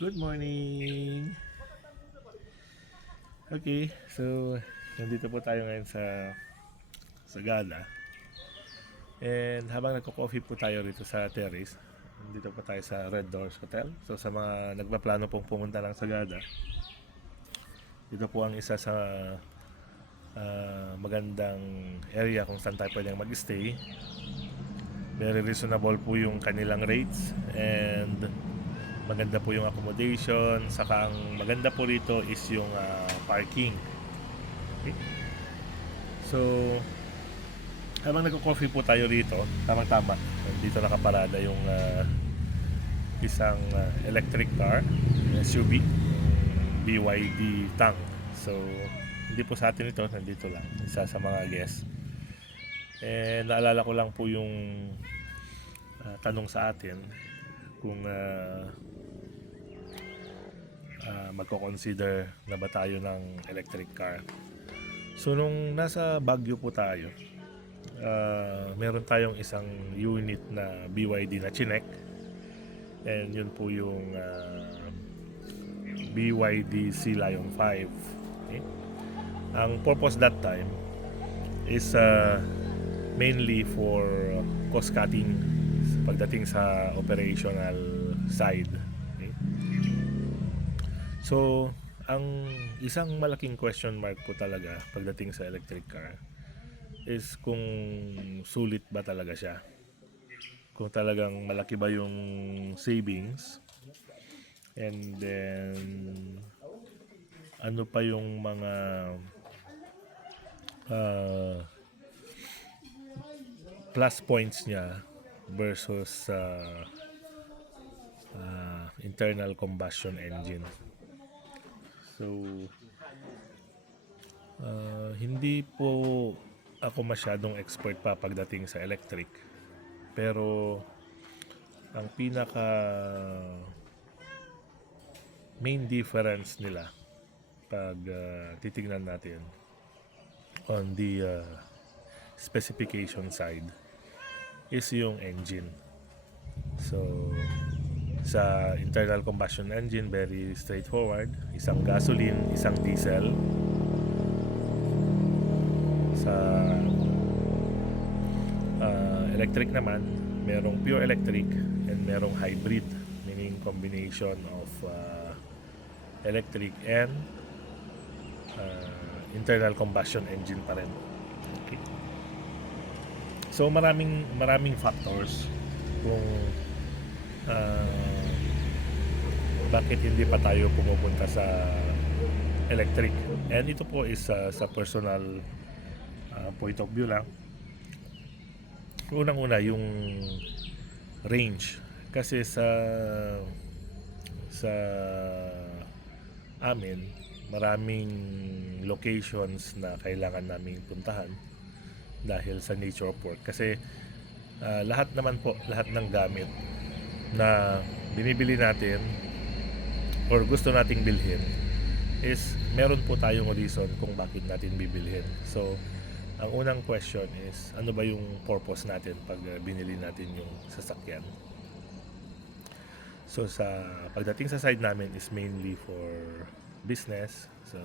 Good morning! Okay, so nandito po tayo ngayon sa Sagada. And habang nagko-coffee po tayo rito sa terrace, nandito po tayo sa Red Doors Hotel. So sa mga nagpaplano pong pumunta ng Sagada, dito po ang isa sa magandang area kung saan tayo pwedeng mag-stay. Very reasonable po yung kanilang rates and maganda po yung accommodation. Saka ang maganda po rito is yung parking. Okay? So habang nagko-coffee po tayo rito, tama-tama, dito nakaparada yung isang electric car, SUV, BYD Tang. So hindi po sa atin ito, nandito lang, isa sa mga guests. Naalala ko lang po yung tanong sa atin kung magko-consider na ba tayo ng electric car. So nung nasa Baguio po tayo, meron tayong isang unit na BYD na chinek, and yun po yung BYD Sea Lion 5. Okay? Ang purpose that time is mainly for cost cutting pagdating sa operational side. Okay? So ang isang malaking question mark po talaga pagdating sa electric car is kung sulit ba talaga siya, kung talagang malaki ba yung savings, and then ano pa yung mga plus points niya versus internal combustion engine. So hindi po ako masyadong expert pa pagdating sa electric, pero ang pinaka main difference nila pag titignan natin on the specification side is yung engine. So sa internal combustion engine, very straightforward, isang gasoline, isang diesel. Sa electric naman, merong pure electric and merong hybrid, meaning combination of electric and internal combustion engine pa rin. Okay. So maraming factors kung bakit hindi pa tayo pumupunta sa electric. And ito po is sa personal point of view lang. Unang-una yung range, kasi sa amin maraming locations na kailangan naming puntahan dahil sa nature of work. Kasi lahat ng gamit na binibili natin or gusto nating bilhin is meron po tayong reason kung bakit natin bibilhin. So ang unang question is, ano ba yung purpose natin pag binili natin yung sasakyan? So sa pagdating sa side namin is mainly for business. So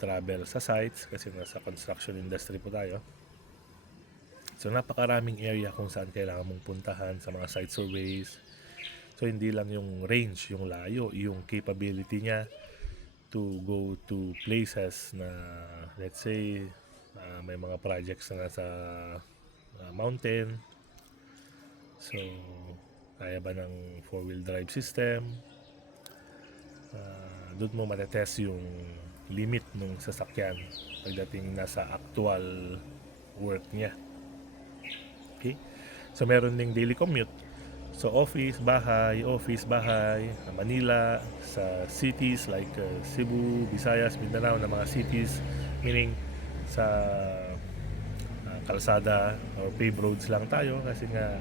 travel sa sites kasi nasa construction industry po tayo. So napakaraming area kung saan kailangan mong puntahan sa mga site surveys. So hindi lang yung range, yung layo, yung capability niya to go to places na, let's say, may mga projects na nasa mountain. So kaya ba ng 4-wheel drive system? Doon mo matetest yung limit ng sasakyan pagdating nasa actual work niya. Okay? So meron ding daily commute. So office, bahay, Manila, sa cities like Cebu, Visayas, Mindanao na mga cities, meaning sa kalsada or paved roads lang tayo kasi nga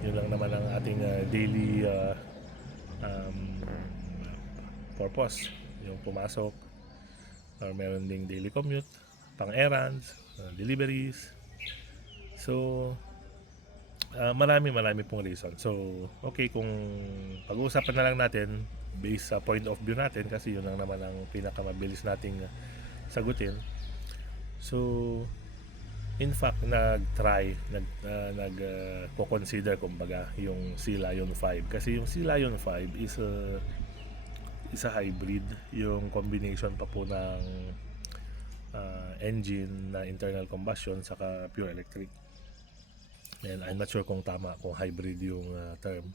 yun lang naman ang ating daily purpose, yung pumasok, or meron ding daily commute, pang errands, deliveries. So marami pong reason. So okay, kung pag-uusapan na lang natin based sa point of view natin kasi yun lang naman ang pinakamabilis nating sagutin. So in fact nag-consider kumbaga yung Sea Lion 5 kasi yung Sea Lion 5 is a hybrid, yung combination pa po ng engine na internal combustion saka pure electric. And I'm not sure kung tama, kung hybrid yung term.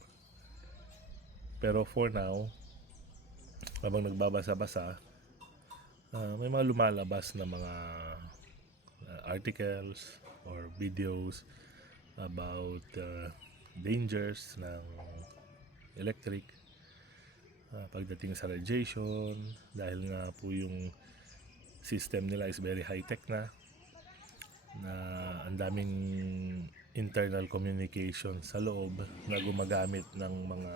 Pero for now, habang nagbabasa-basa, may mga lumalabas na mga articles or videos about dangers ng electric pagdating sa radiation, dahil nga po yung system nila is very high tech na ang daming internal communication sa loob na gumagamit ng mga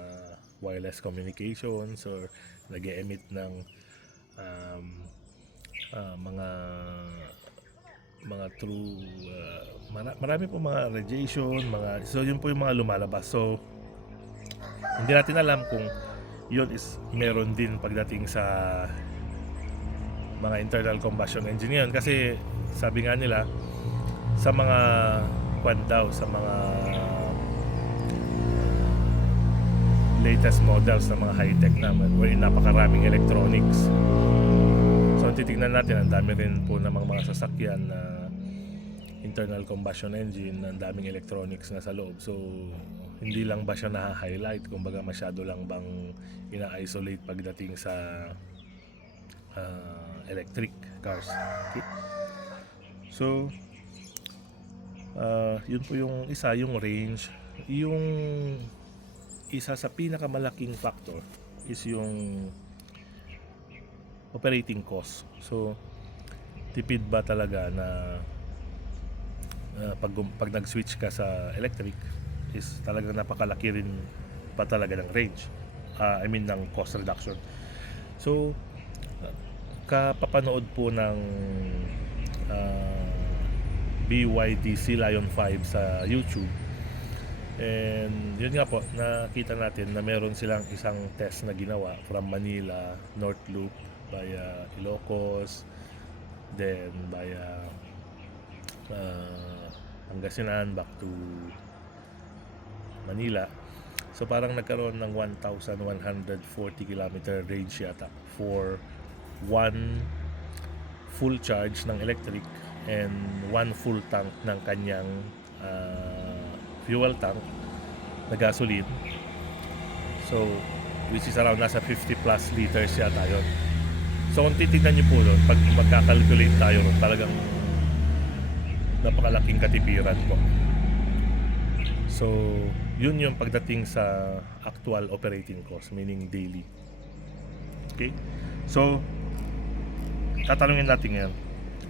wireless communications or nag-e-emit ng mga true marami po mga radiation, so yun po yung mga lumalabas. So hindi natin alam kung yun is meron din pagdating sa mga internal combustion engine yun, kasi sabi nga nila sa mga sa mga latest models na mga high-tech naman wherein napakaraming electronics. So titignan natin, ang dami rin po ng mga sasakyan na internal combustion engine, ang daming electronics na sa loob. So hindi lang ba siya na-highlight, kumbaga masyado lang bang ina-isolate pagdating sa electric cars. Okay? So yun po yung isa, yung range. Yung isa sa pinakamalaking factor is yung operating cost. So tipid ba talaga na pag nag-switch ka sa electric is talagang napakalaki rin pa talaga ng range, ng cost reduction. So kapapanood po ng BYD Sea Lion 5 sa YouTube, and yun nga po, nakita natin na meron silang isang test na ginawa from Manila North Loop via Ilocos, then via Pangasinan back to Manila. So parang nagkaroon ng 1,140 kilometer range yata for one full charge ng electric and one full tank ng kanyang fuel tank na gasoline. So which is around nasa 50 plus liters yata yun. So kung titignan nyo po doon, pag magkakalculate tayo, talagang napakalaking katipiran po. So yun yung pagdating sa actual operating cost, meaning daily. Okay? So tatanungin natin ngayon,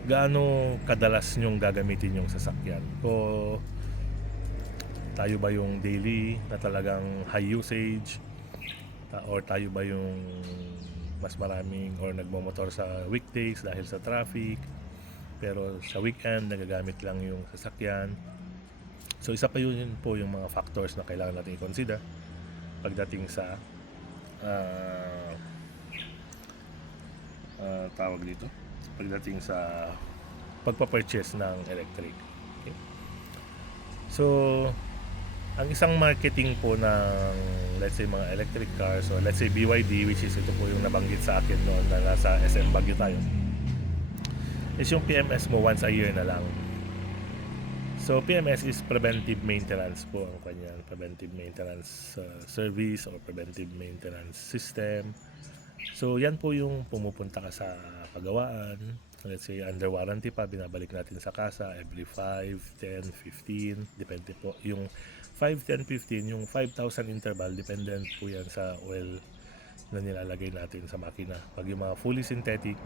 gaano kadalas nyong gagamitin yung sasakyan? O tayo ba yung daily na talagang high usage? Or tayo ba yung mas maraming or nagmomotor sa weekdays dahil sa traffic, pero sa weekend nagagamit lang yung sasakyan? So isa pa yun po yung mga factors na kailangan natin i-consider pagdating sa tawag dito, pagdating sa pagpa-purchase ng electric. Okay? So ang isang marketing po ng, let's say, mga electric cars, or let's say BYD, which is ito po yung nabanggit sa akin noon na nasa SM Baguio tayo, is yung PMS mo once a year na lang. So PMS is preventive maintenance po ang kanyan, preventive maintenance service or preventive maintenance system. So yan po yung pumupunta ka sa pagawaan, let's say under warranty pa, binabalik natin sa kasa every 5, 10, 15, depende po. Yung 5, 10, 15, yung 5,000 interval, dependent po yan sa oil na nilalagay natin sa makina. Pag yung mga fully synthetic,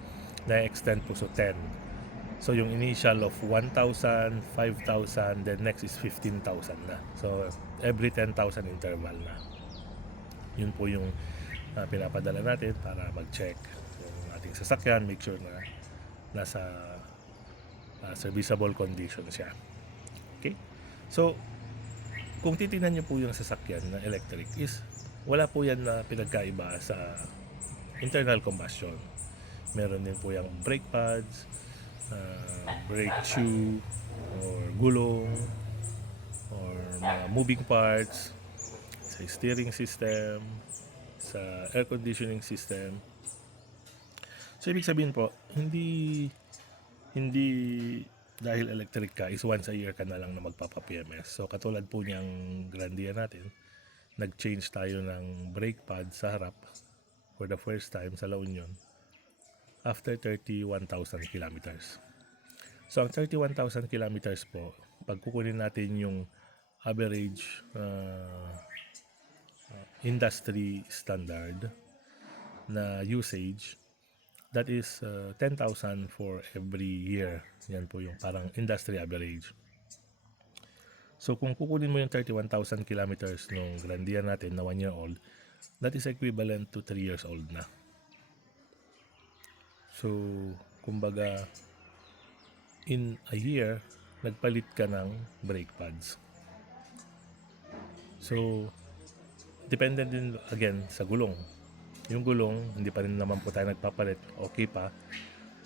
na-extend po so 10. So yung initial of 1,000, 5,000, then next is 15,000 na. So every 10,000 interval na. Yun po yung pinapadala natin para mag-check yung ating sasakyan, make sure na nasa serviceable condition siya. Okay? So kung titingnan nyo po yung sasakyan na electric is wala po yan na pinagkaiba sa internal combustion. Meron din po yung brake pads, brake shoe, or gulong, or mga moving parts, sa steering system, sa air conditioning system. So, ibig sabihin po, hindi dahil electric ka is once a year ka na lang na magpapa-PMS. So, katulad po niyang Grandia natin, nag-change tayo ng brake pad sa harap for the first time sa La Union after 31,000 kilometers. So, ang 31,000 kilometers po, pag kukunin natin yung average industry standard na usage, that is 10,000 for every year. Yan po yung parang industry average. So kung kukunin mo yung 31,000 kilometers nung Grandia natin na 1 year old, that is equivalent to 3 years old na. So kumbaga, in a year, nagpalit ka ng brake pads. So depende din again sa gulong. Yung gulong, hindi pa rin naman po tayo nagpapalit, okay pa.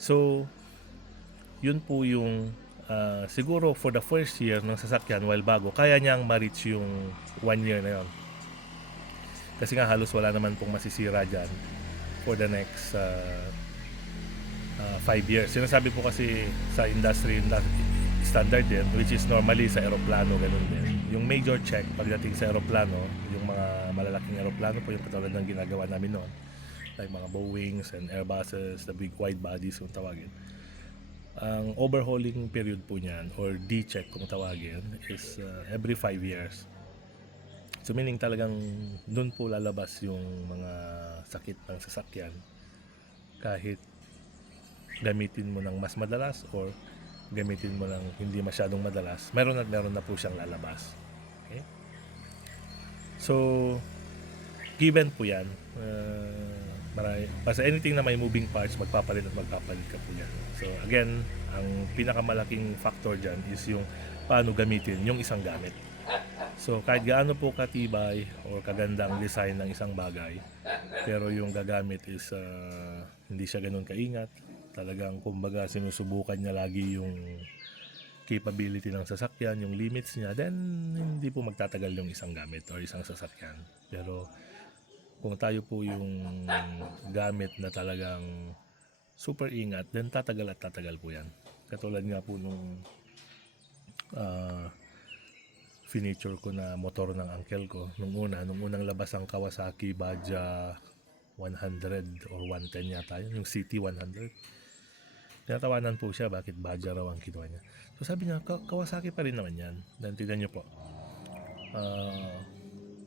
So, yun po yung siguro for the first year ng sasakyan while bago, kaya niyang ma-reach yung 1 year na yun. Kasi nga halos wala naman pong masisira dyan for the next 5 years. Sinasabi po kasi sa industry standard din, which is normally sa aeroplano, ganun din. Yung major check pagdating sa aeroplano, yung mga malalaking aeroplano po yung katulad ng ginagawa namin noon, like mga Boeings and Airbuses, the big wide bodies kung tawagin. Ang overhauling period po niyan, or D-check kung tawagin, is every 5 years. So meaning talagang doon po lalabas yung mga sakit ng sasakyan kahit gamitin mo ng mas madalas or gamitin mo ng hindi masyadong madalas, meron na po siyang lalabas. Okay? So, given po yan. Basta anything na may moving parts, magpapalit ka po yan. So, again, ang pinakamalaking factor dyan is yung paano gamitin yung isang gamit. So, kahit gaano po katibay o kaganda ang design ng isang bagay, pero yung gagamit is hindi siya ganun kaingat. Talagang kumbaga sinusubukan niya lagi yung capability ng sasakyan, yung limits niya, then hindi po magtatagal yung isang gamit or isang sasakyan. Pero kung tayo po yung gamit na talagang super ingat, then tatagal at tatagal po yan. Katulad nga po nung finiture ko na motor ng uncle ko nung unang labas ang Kawasaki Baja 100 or 110 yata yun, yung CT 100. Tinatawanan po siya bakit Baja raw ang kinuha niya. So sabi niya, Kawasaki pa rin naman yan. Then tignan niyo po,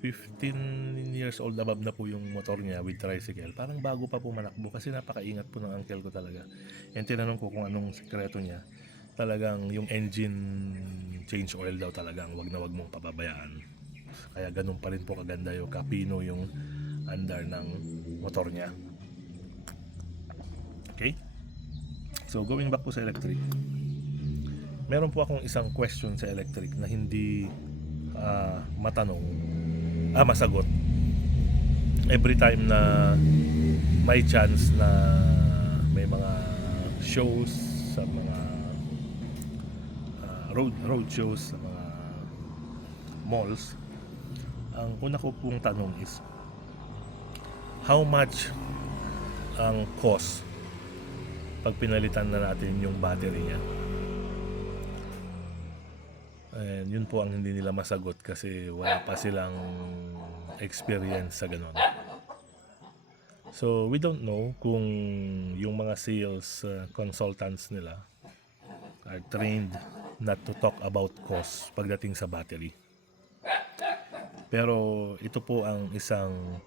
15 years old above na po yung motor niya with tricycle. Parang bago pa po manakbo kasi napakaingat po ng uncle ko talaga. And tinanong ko kung anong sekreto niya. Talagang yung engine change oil daw talagang wag na wag mong pababayaan. Kaya ganun pa rin po kaganda yung kapino yung andar ng motor niya. Okay? So going back po sa electric, meron po akong isang question sa electric na hindi masagot every time na may chance na may mga shows sa mga road shows sa mga malls. Ang una ko pong tanong is how much ang cost pag pinalitan na natin yung battery niya. And yun po ang hindi nila masagot kasi wala pa silang experience sa ganon. So we don't know kung yung mga sales consultants nila are trained not to talk about cost pagdating sa battery. Pero ito po ang isang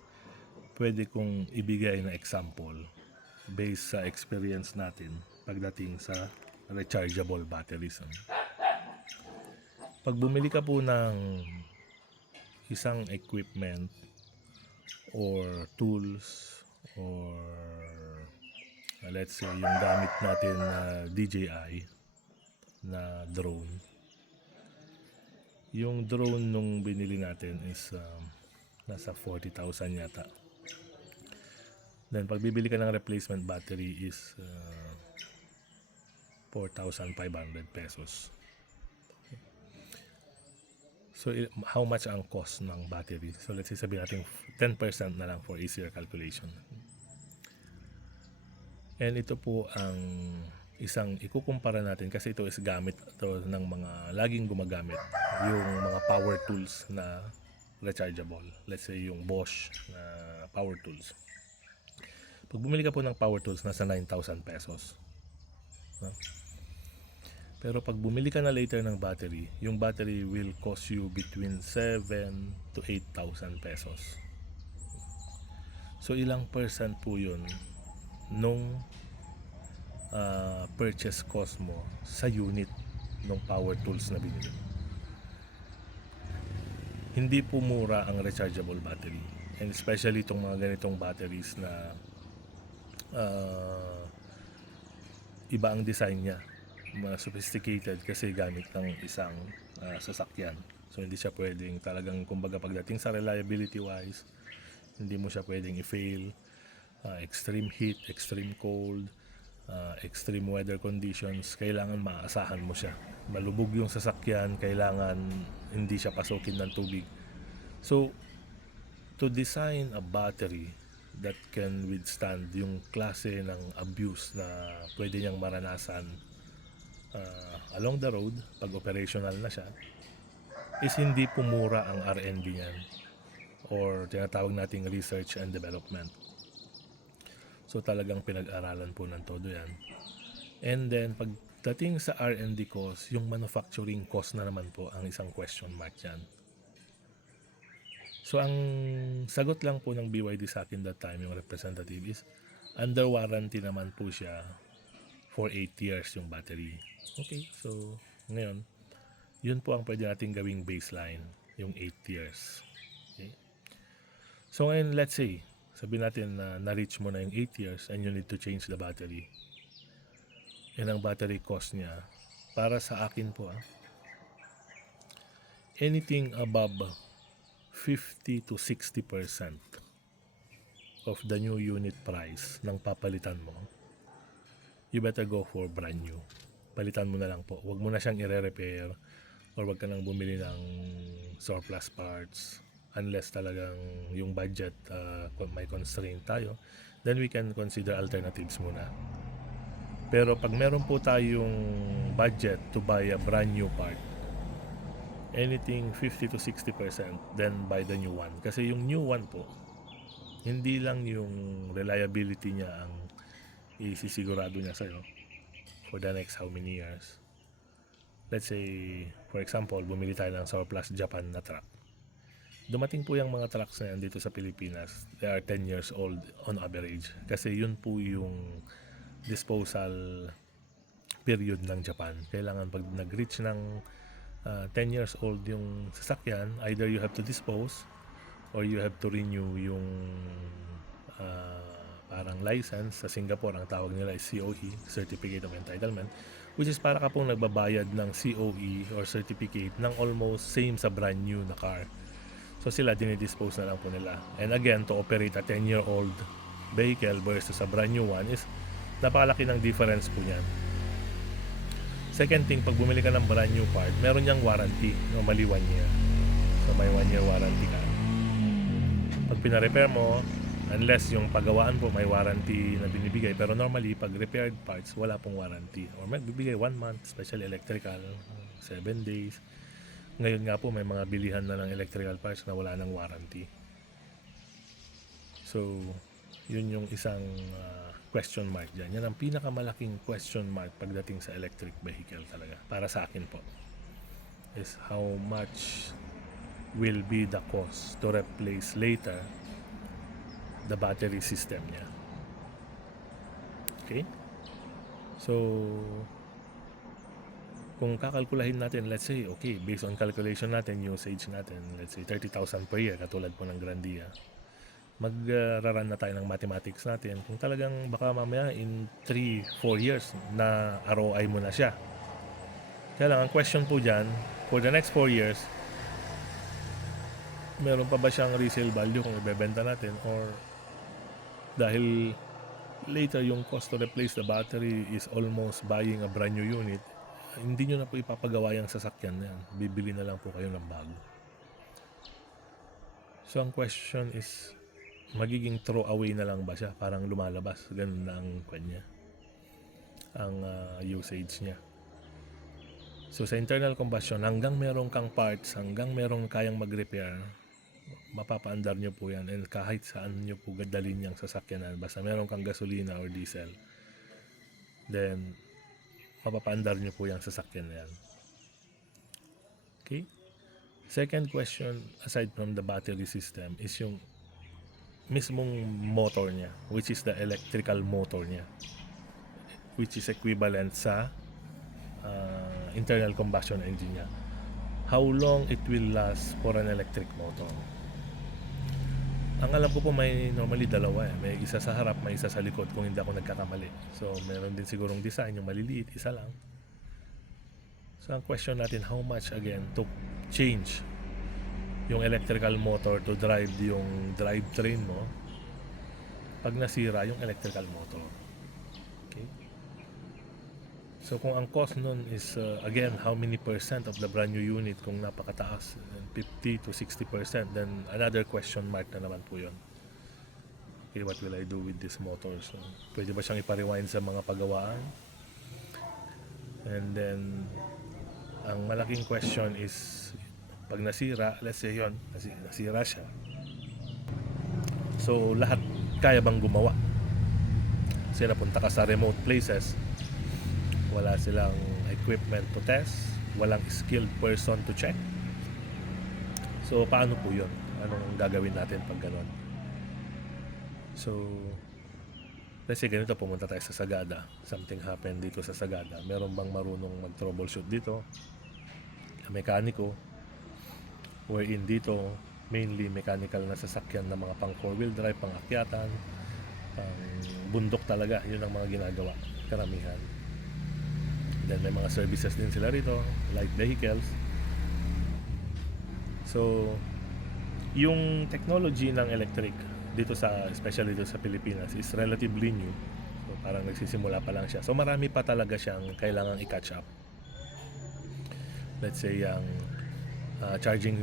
pwede kong ibigay na example based sa experience natin pagdating sa rechargeable batteries. Pag bumili ka po ng isang equipment or tools or let's say yung gamit natin na DJI na drone, yung drone nung binili natin is Nasa 40,000 yata. Then pag bibili ka ng replacement battery is 4,500 pesos. So how much ang cost ng battery? So let's say sabihin natin 10% na lang for easier calculation. And ito po ang isang ikukumpara natin kasi ito is gamit ito ng mga laging gumagamit, yung mga power tools na rechargeable. Let's say yung Bosch na power tools. Pag bumili ka po ng power tools, nasa 9,000 pesos. No? Pero pag bumili ka na later ng battery, yung battery will cost you between 7 to 8,000 pesos. So ilang percent po yun nung purchase cost mo sa unit ng power tools na binili? Hindi po mura ang rechargeable battery. And especially itong mga ganitong batteries na iba ang design niya, mga sophisticated kasi gamit ng isang sasakyan. So hindi siya pwedeng talagang, kumbaga pagdating sa reliability wise, hindi mo siya pwedeng i-fail. Extreme heat, extreme cold, extreme weather conditions, kailangan maasahan mo siya. Malubog yung sasakyan, kailangan hindi siya pasukin ng tubig. So to design a battery that can withstand yung klase ng abuse na pwede niyang maranasan along the road pag operational na siya, is hindi pumura ang R&D niyan or tinatawag nating research and development. So talagang pinag-aralan po ng todo yan. And then pagdating sa R&D cost, yung manufacturing cost na naman po ang isang question mark yan. So ang sagot lang po ng BYD sa akin that time, yung representative, is under warranty naman po siya for 8 years yung battery. Okay, so ngayon, yun po ang pwede natin gawing baseline, yung 8 years. Okay? So ngayon, let's say, sabihin natin na na-reach mo na yung 8 years and you need to change the battery. Yan ang battery cost niya. Para sa akin po, anything above 50 to 60% of the new unit price ng papalitan mo, you better go for brand new. Palitan mo na lang po. Huwag mo na siyang i-repair or huwag ka nang bumili ng surplus parts unless talagang yung budget may constraint tayo, then we can consider alternatives muna. Pero pag meron po tayong budget to buy a brand new part, anything 50 to 60%, then buy the new one. Kasi yung new one po, hindi lang yung reliability niya ang isisigurado niya sa'yo for the next how many years. Let's say, for example, bumili tayo ng surplus Japan na truck. Dumating po yung mga trucks na yan dito sa Pilipinas. They are 10 years old on average. Kasi yun po yung disposal period ng Japan. Kailangan pag nag-reach ng 10 years old yung sasakyan, either you have to dispose or you have to renew yung parang license. Sa Singapore, ang tawag nila is COE, Certificate of Entitlement, which is para ka pong nagbabayad ng COE or certificate ng almost same sa brand new na car. So sila dinidispose na lang po nila. And again, to operate a 10-year-old vehicle versus a brand new one is napakalaki ng difference po niyan. Second thing, pag bumili ka ng brand new part, meron niyang warranty, normally 1 year. So may 1 year warranty ka. Pag pina-repair mo, unless yung pagawaan po may warranty na binibigay, pero normally pag repaired parts, wala pong warranty. Or may bibigay 1 month, especially electrical, 7 days. Ngayon nga po may mga bilihan na ng electrical parts na wala ng warranty. So, yun yung isang question mark dyan. Yan ang pinakamalaking question mark pagdating sa electric vehicle talaga. Para sa akin po, is how much will be the cost to replace later the battery system niya. Okay? So, kung kakalkulahin natin, let's say, okay, based on calculation natin, usage natin, let's say 30,000 per year, katulad po ng Grandia, mag-run na tayo ng mathematics natin. Kung talagang baka mamaya in 3-4 years na ROI mo na siya. Kaya lang, ang question po dyan, for the next 4 years, meron pa ba siyang resale value kung ibebenta natin, or dahil later yung cost to replace the battery is almost buying a brand new unit, hindi nyo na po ipapagawa yung sasakyan na yan. Bibili na lang po kayo ng bago. So ang question is, magiging throw away na lang ba siya? Parang lumalabas. Ganun na ang kanya, ang usage niya. So sa internal combustion, hanggang merong kang parts, hanggang merong kayang mag-repair, mapapaandar nyo po yan. And kahit saan nyo po gadalin yung sasakyanan, basta meron kang gasolina or diesel, then mapapaandar nyo po yung sasakyan na yan. Okay? Second question, aside from the battery system, is yung mismong motor niya, which is the electrical motor niya, which is equivalent sa internal combustion engine niya. How long it will last for an electric motor? Ang alam ko po, may normally dalawa eh. May isa sa harap, may isa sa likod kung hindi ako nagkakamali. So meron din sigurong design yung maliliit, isa lang. So ang question natin, how much again to change yung electrical motor to drive yung drivetrain mo pag nasira yung electrical motor. Okay? So kung ang cost nun is again, how many percent of the brand new unit, kung napakataas, 50 to 60%, then another question mark na naman po yun. Okay, what will I do with this motor? So pwede ba siyang ipa-rewind sa mga pagawaan? And then ang malaking question is, pag nasira, let's say yun, nasira siya, so lahat kaya bang gumawa? Kasi napunta ka sa remote places, wala silang equipment to test, walang skilled person to check. So paano po yun? Anong gagawin natin pag gano'n? So let's say ganito, pumunta tayo sa Sagada, something happened dito sa Sagada, meron bang marunong mag-troubleshoot dito? Mekaniko, wherein dito mainly mechanical na sasakyan na mga pang 4-wheel drive, pang akyatan, pang bundok talaga, yun ang mga ginagawa karamihan. Then may mga services din sila rito, light vehicles. So yung technology ng electric dito sa, especially dito sa Pilipinas, is relatively new. So parang nagsisimula pa lang siya. So marami pa talaga siyang kailangang i-catch up. Let's say yung charging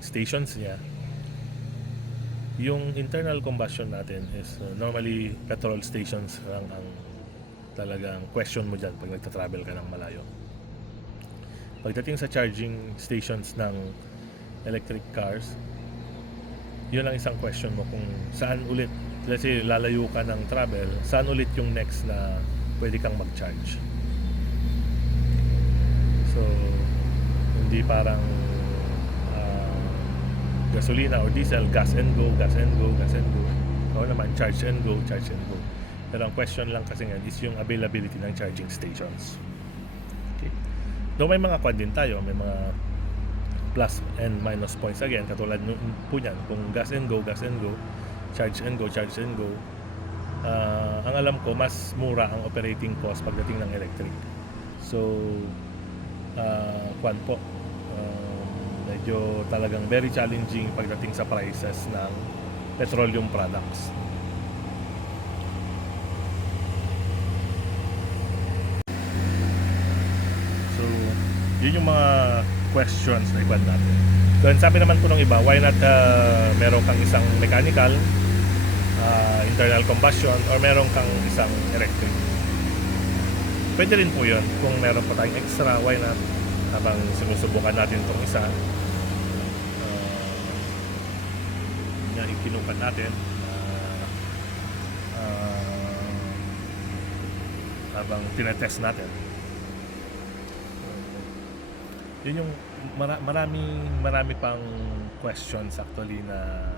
stations niya, yung internal combustion natin is normally petrol stations lang ang talagang question mo dyan pag nagta-travel ka ng malayo. Pagdating sa charging stations ng electric cars, yun ang isang question mo, kung saan ulit, let's say lalayo ka ng travel, saan ulit yung next na pwede kang mag-charge. So hindi parang gasolina or diesel, gas and go. O naman, charge and go. Pero ang question lang kasi nga is yung availability ng charging stations. Okay. Though may mga kwan din tayo, may mga plus and minus points again, katulad po yan, kung gas and go, charge and go. Ang alam ko, mas mura ang operating cost pagdating ng electric. So kwan po, medyo talagang very challenging pagdating sa prices ng petroleum products. So yun yung mga questions na iban natin. So sabi naman po ng iba, why not meron kang isang mechanical, internal combustion, or meron kang isang electric? Pwede rin po yun. Kung meron pa tayong extra, why not? Habang sinusubukan natin itong isa, ikinupan natin, habang tinetest natin. Yun yung marami pang questions actually na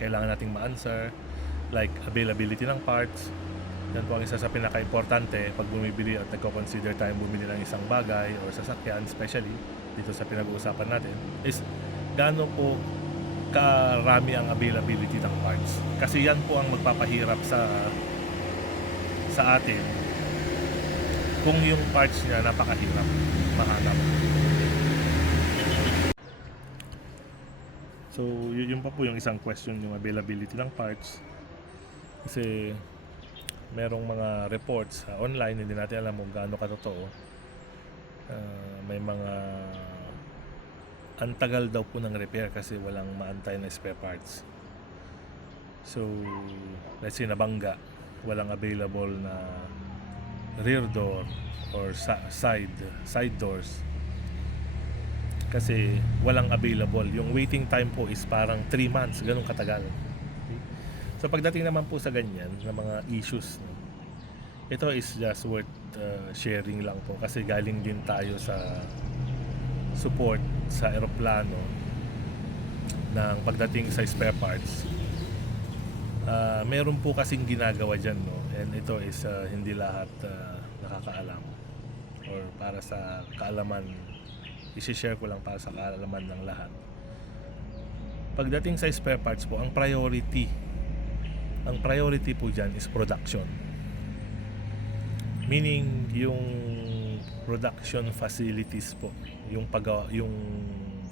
kailangan nating ma-answer, like availability ng parts. Yan po ang isa sa pinaka-importante pag bumibili at nagko-consider tayong bumili ng isang bagay or sasakyan, especially dito sa pinag-uusapan natin, is gaano po karami ang availability ng parts. Kasi yan po ang magpapahirap sa atin kung yung parts niya napakahirap mahanap. So yun pa po yung isang question, yung availability ng parts. Kasi merong mga reports online, hindi natin alam kung gaano katotoo. May mga antagal daw po ng repair kasi walang maantay na spare parts. So let's say nabangga, walang available na rear door or side doors kasi walang available. Yung waiting time po is parang 3 months, ganun katagal. Okay? So pagdating naman po sa ganyan na mga issues, ito is just worth sharing lang po kasi galing din tayo sa support sa eroplano ng pagdating sa spare parts. Meron po kasing ginagawa dyan, no? And ito is hindi lahat nakakaalam, or para sa kaalaman, isi-share ko lang para sa kaalaman ng lahat. Pagdating sa spare parts po, ang priority po dyan is production. Meaning yung production facilities po, yung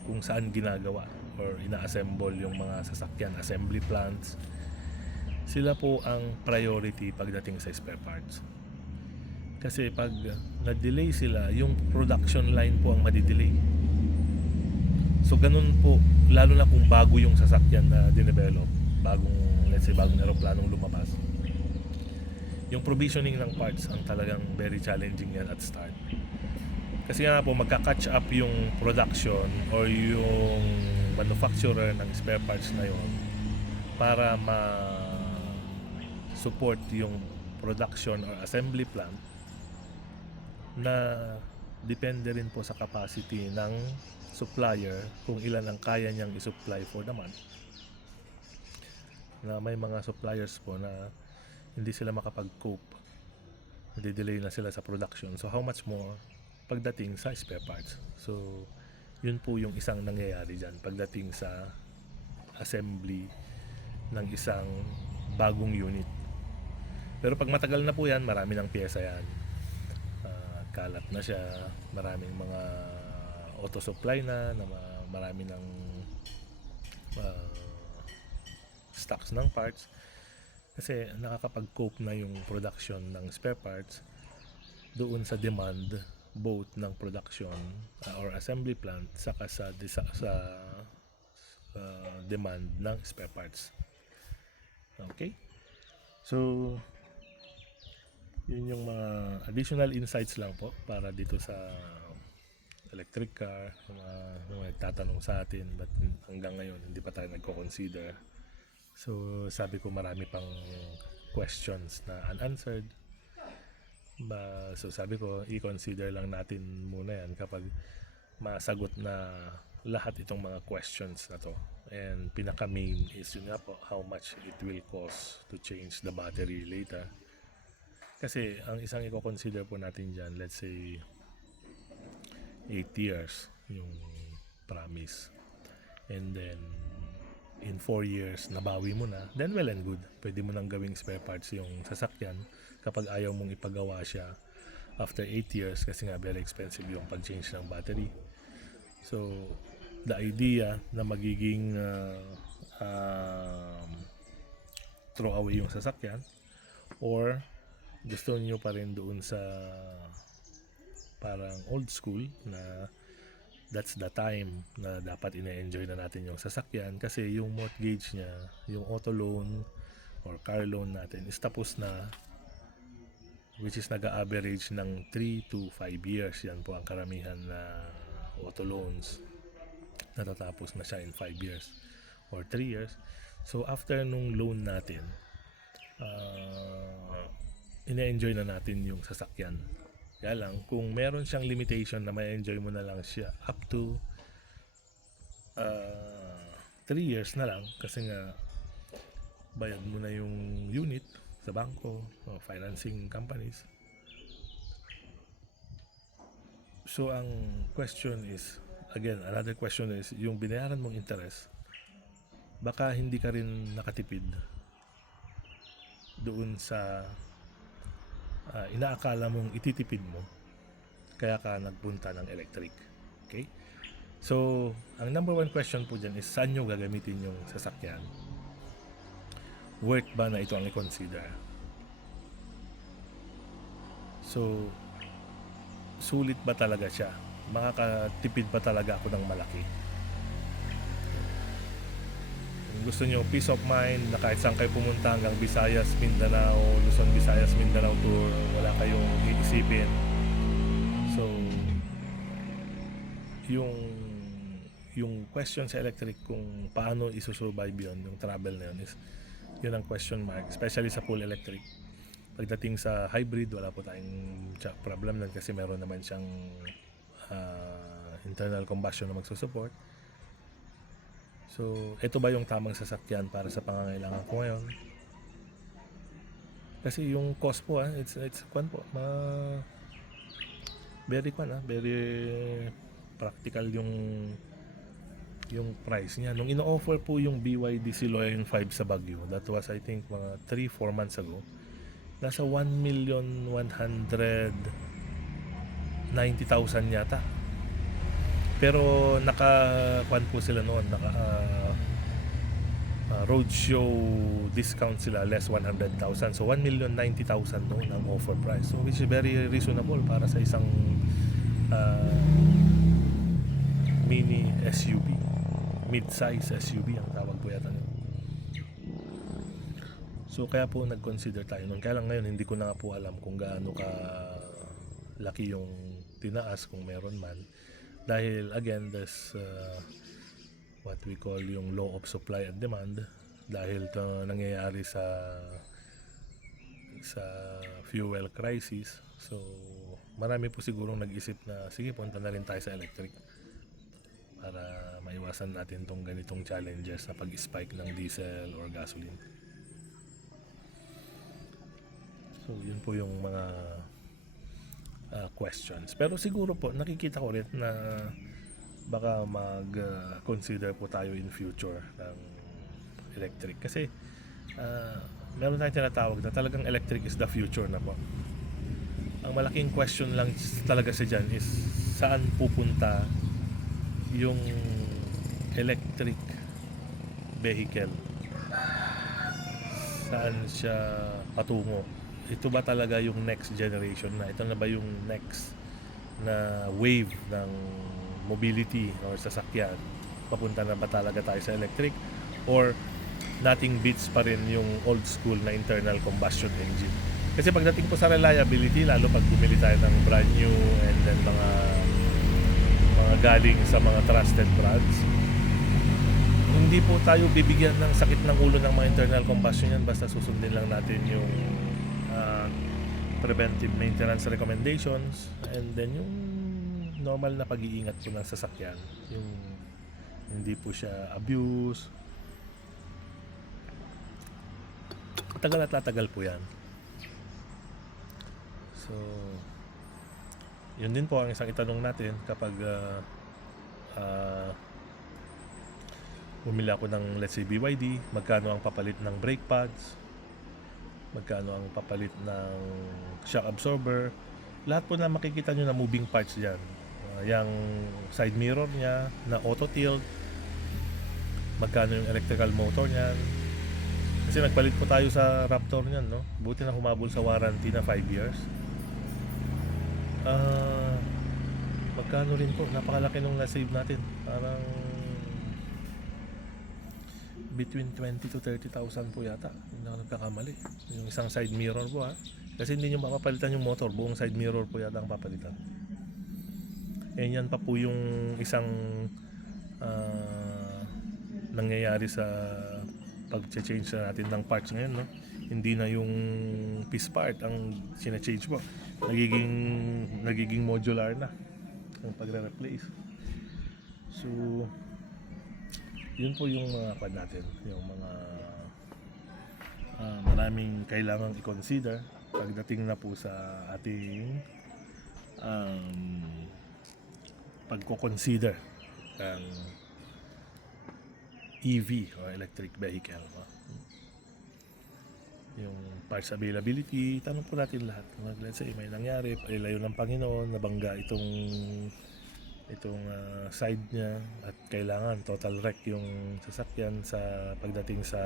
kung saan ginagawa or ina-assemble yung mga sasakyan, assembly plants, sila po ang priority pagdating sa spare parts. Kasi pag na-delay sila, yung production line po ang madidelay. So ganun po, lalo na kung bago yung sasakyan na dinevelop, let's say bagong eroplanong lumabas, yung provisioning ng parts ang talagang very challenging yan at start. Kasi nga po magka-catch up yung production or yung manufacturer ng spare parts na yon para support yung production or assembly plant na depende rin po sa capacity ng supplier kung ilan ang kaya niyang i-supply for the month. Na may mga suppliers po na hindi sila makapag-cope, nade-delay na sila sa production. So how much more pagdating sa spare parts? So yun po yung isang nangyayari dyan pagdating sa assembly ng isang bagong unit. Pero pag matagal na po yan, marami ng pyesa yan, kalat na siya, maraming mga auto supply na marami ng stocks ng parts, kasi nakakapag-cope na yung production ng spare parts doon sa demand both ng production or assembly plant saka sa demand ng spare parts. Okay? So yun yung mga additional insights lang po para dito sa electric car. Mga nagtatanong sa atin but hanggang ngayon hindi pa tayo nagko-consider. So sabi ko marami pang questions na unanswered. So sabi ko i-consider lang natin muna yan kapag masagot na lahat itong mga questions na to. And pinaka main is yun nga po, how much it will cost to change the battery later. Kasi ang isang i-consider po natin dyan, let's say 8 years yung promise, and then in 4 years nabawi mo na, then well and good, pwede mo nang gawing spare parts yung sasakyan kapag ayaw mong ipagawa siya after 8 years kasi nga very expensive yung pag-change ng battery. So the idea na magiging throw away yung sasakyan, or gusto niyo pa rin doon sa parang old school na that's the time na dapat ina-enjoy na natin yung sasakyan kasi yung mortgage niya, yung auto loan or car loan natin is tapos na, which is nag-average ng 3 to 5 years. Yan po ang karamihan na auto loans, natatapos na siya in 5 years or 3 years. So after nung loan natin, ina-enjoy na natin yung sasakyan. Kaya lang, kung meron siyang limitation na may enjoy mo na lang siya up to 3 years na lang kasi nga bayad mo na yung unit sa bangko o financing companies. So ang question is, again, another question is, yung binayaran mong interest, baka hindi ka rin nakatipid doon sa inaakala mong ititipid mo kaya ka nagpunta ng electric. Okay? So, ang number one question po dyan is saan nyo gagamitin yung sasakyan? Worth ba na ito ang i-consider? So, sulit ba talaga siya? Makakatipid ba talaga ako ng malaki? Kung gusto nyo peace of mind na kahit saan kayo pumunta hanggang Visayas, Mindanao, Luzon, Visayas, Mindanao tour, wala kayong iisipin. So, yung question sa electric kung paano isusurvive yun, yung travel na yun, is yun ang question mark, especially sa full electric. Pagdating sa hybrid, wala po tayong problem nun kasi meron naman siyang internal combustion na magsusupport. So, ito ba yung tamang sasakyan para sa pangangailangan ko ngayon? Kasi yung cost po, it's very practical yung price niya. Nung ino-offer po yung BYD Siloyan 5 sa Baguio, that was I think mga 3-4 months ago, nasa 1,190,000 yata. Pero naka-kwan po sila noon, roadshow discount sila, less 100,000. So 1,090,000 noon ang offer price. So which is very reasonable para sa isang mini SUV, mid-size SUV ang tawag po yata nun. So kaya po nag-consider tayo nun. Kaya lang ngayon hindi ko na po alam kung gaano ka laki yung tinaas kung meron man. Dahil again, there's what we call yung law of supply and demand. Dahil to nangyayari sa fuel crisis. So marami po sigurong nag-isip na sige, punta na rin tayo sa electric para maiwasan natin tong ganitong challenges na pag-spike ng diesel or gasoline. So yun po yung mga questions. Pero siguro po nakikita ko rin na baka mag-consider po tayo in future ng electric kasi meron tayong tinatawag na talagang electric is the future na po. Ang malaking question lang talaga sa dyan is saan pupunta yung electric vehicle, saan siya patungo. Ito ba talaga yung next generation na? Ito na ba yung next na wave ng mobility or sasakyan? Papunta na ba talaga tayo sa electric? Or nothing beats pa rin yung old school na internal combustion engine? Kasi pagdating po sa reliability, lalo pag bumili tayo ng brand new and then mga galing sa mga trusted brands, hindi po tayo bibigyan ng sakit ng ulo ng mga internal combustion yan basta susundin lang natin yung preventive maintenance recommendations and then yung normal na pag-iingat po ng sasakyan, yung hindi po siya abuse. Tagal at tatagal po yan. So yun din po ang isang itanong natin kapag bumili ako ng let's say BYD, magkano ang papalit ng brake pads, magkano ang papalit ng shock absorber, lahat po na makikita nyo na moving parts dyan. Yung side mirror nya na auto tilt, magkano yung electrical motor nyan, kasi nagpalit po tayo sa Raptor nyan, no? Buti na humabol sa warranty na 5 years. Magkano rin po, napakalaki nung na-save natin, parang between 20 to 30,000 po yata, hindi ako nagkakamali, yung isang side mirror po kasi hindi nyo mapapalitan yung motor, buong side mirror po yata ang papalitan. Yan pa po yung isang nangyayari sa pag-change na natin ng parts ngayon, no? Hindi na yung piece part ang sina-change po, nagiging modular na ang pagre-replace. So yun po yung mga pad natin, yung mga maraming kailangang i-consider pagdating na po sa ating pagko-consider ng EV or electric vehicle. Yung parts availability, tanong po natin lahat. Let's say may nangyari, pailayo ng Panginoon, nabangga itong itong side niya at kailangan total wreck yung sasakyan sa pagdating sa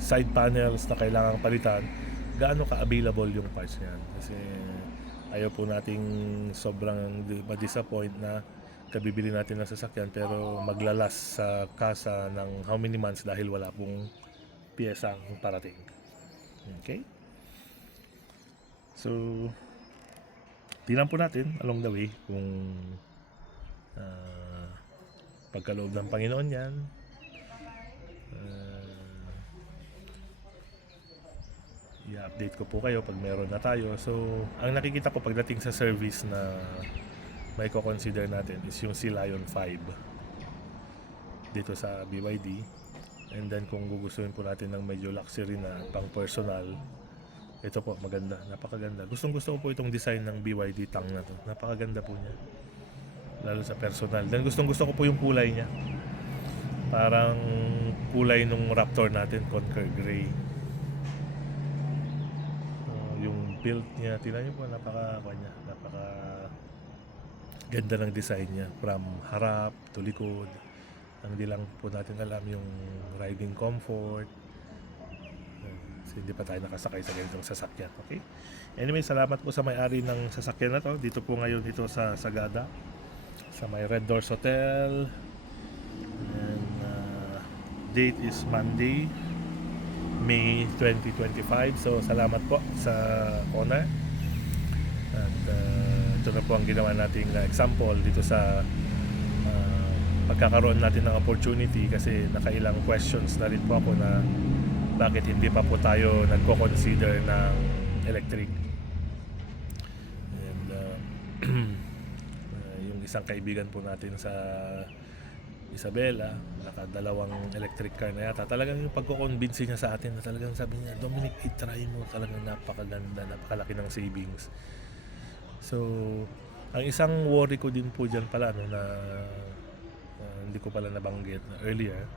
side panels na kailangang palitan, gaano ka-available yung parts niyan. Kasi ayaw po nating sobrang ma-disappoint na kabibili natin ng sasakyan pero maglalas sa kasa ng how many months dahil wala pong piyesang parating. Okay? So, tingnan po natin along the way kung pagkaloob ng Panginoon yan, i-update ko po kayo pag meron na tayo. So, ang nakikita ko pagdating sa service na may ko-consider natin is yung Sea Lion 5 dito sa BYD. And then kung gugustuhin po natin ng medyo luxury na pang personal, ito po maganda, napakaganda. Gustong gusto ko po itong design ng BYD Tang na to. Napakaganda po niya. Lalo sa personal. Then gustong gusto ko po yung kulay niya. Parang kulay nung Raptor natin, Conquer Gray. Yung build niya, tingnan niyo po, napaka ganda ng design niya from harap to likod. Ang di lang po natin alam yung riding comfort. So, hindi pa tayo nakasakay sa ganitong sasakyan. Okay? Anyway, salamat po sa may-ari ng sasakyan na to. Dito po ngayon dito sa Sagada, sa may Red Doors Hotel. And date is Monday, May 2025. So salamat po sa owner. At ito na po ang ginawa nating example dito sa pagkakaroon natin ng opportunity, kasi nakailang questions na rin po ako na bakit hindi pa po tayo nagko-consider ng electric. And yung isang kaibigan po natin sa Isabela, nakadalawang electric car na yata, talagang yung pagko-convince niya sa atin na talagang sabi niya, Dominic, i-try mo, talagang napakaganda, napakalaki ng savings. So, ang isang worry ko din po dyan pala na hindi ko pala nabanggit earlier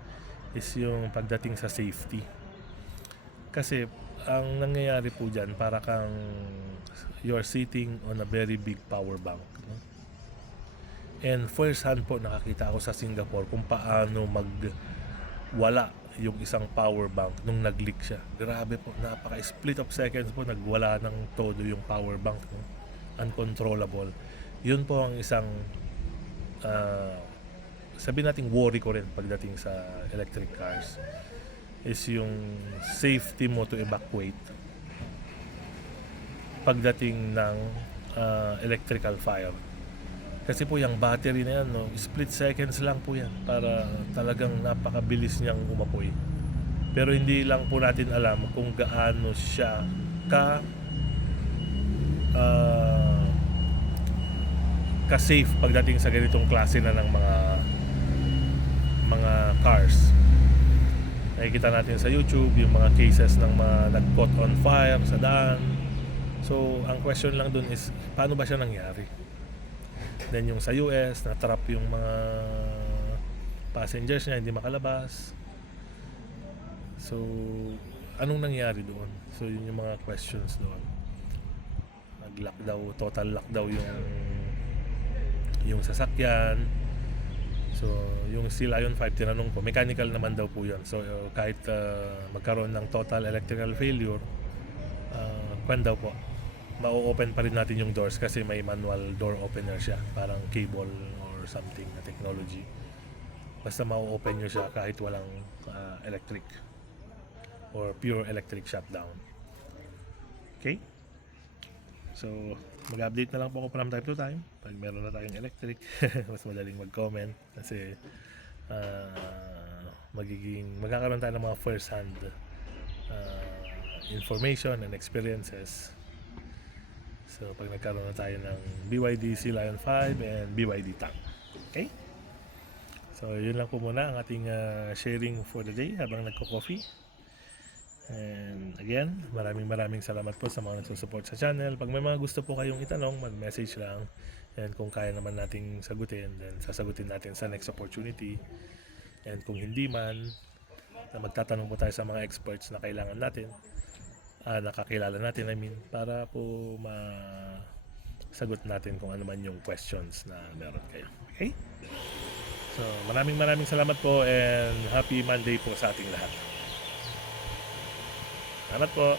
is yung pagdating sa safety. Kasi ang nangyayari po dyan, para kang you're sitting on a very big power bank, no? And first hand po nakakita ako sa Singapore kung paano magwala yung isang power bank nung nag-leak siya. Grabe po, napaka-split of seconds po nagwala ng todo yung power bank, no? Uncontrollable. Yun po ang isang sabihin nating worry ko rin pagdating sa electric cars, is yung safety mo to evacuate pagdating ng electrical fire. Kasi po yung battery na yan, no, split seconds lang po yan para talagang napakabilis niyang umapoy. Pero hindi lang po natin alam kung gaano siya ka-safe pagdating sa ganitong klase na ng mga cars. Nakikita natin sa YouTube yung mga cases ng mga nag-caught on fire sa daan. So, ang question lang dun is, paano ba siya nangyari? Then yung sa US, na-trap yung mga passengers niya, hindi makalabas. So, anong nangyari doon? So, yun yung mga questions doon. Nag-lockdown, total lockdown yung sasakyan. So, yung Sea Lion 5, tinanong ko, mechanical naman daw po yun. So, kahit magkaroon ng total electrical failure, daw po, ma-open pa rin natin yung doors kasi may manual door opener siya, parang cable or something na technology. Basta ma-open nyo siya kahit walang electric or pure electric shutdown. Okay? So, mag-update na lang po ako from time to time pag meron na tayong electric. Mas madaling mag-comment kasi magkakaroon tayo ng mga first hand information and experiences. So, pag nagkaroon na tayo ng BYD Sea Lion 5 and BYD Tang. Okay? So, yun lang po muna ang ating sharing for the day habang nagko-coffee. And again, maraming salamat po sa mga nagsusupport sa channel. Pag may mga gusto po kayong itanong, mag-message lang. And kung kaya naman nating sagutin, then sasagutin natin sa next opportunity. And kung hindi man, magtatanong po tayo sa mga experts na kailangan natin, nakakilala natin, para po sagot natin kung ano man yung questions na meron kayo. Okay? So, maraming salamat po and happy Monday po sa ating lahat. Salamat po.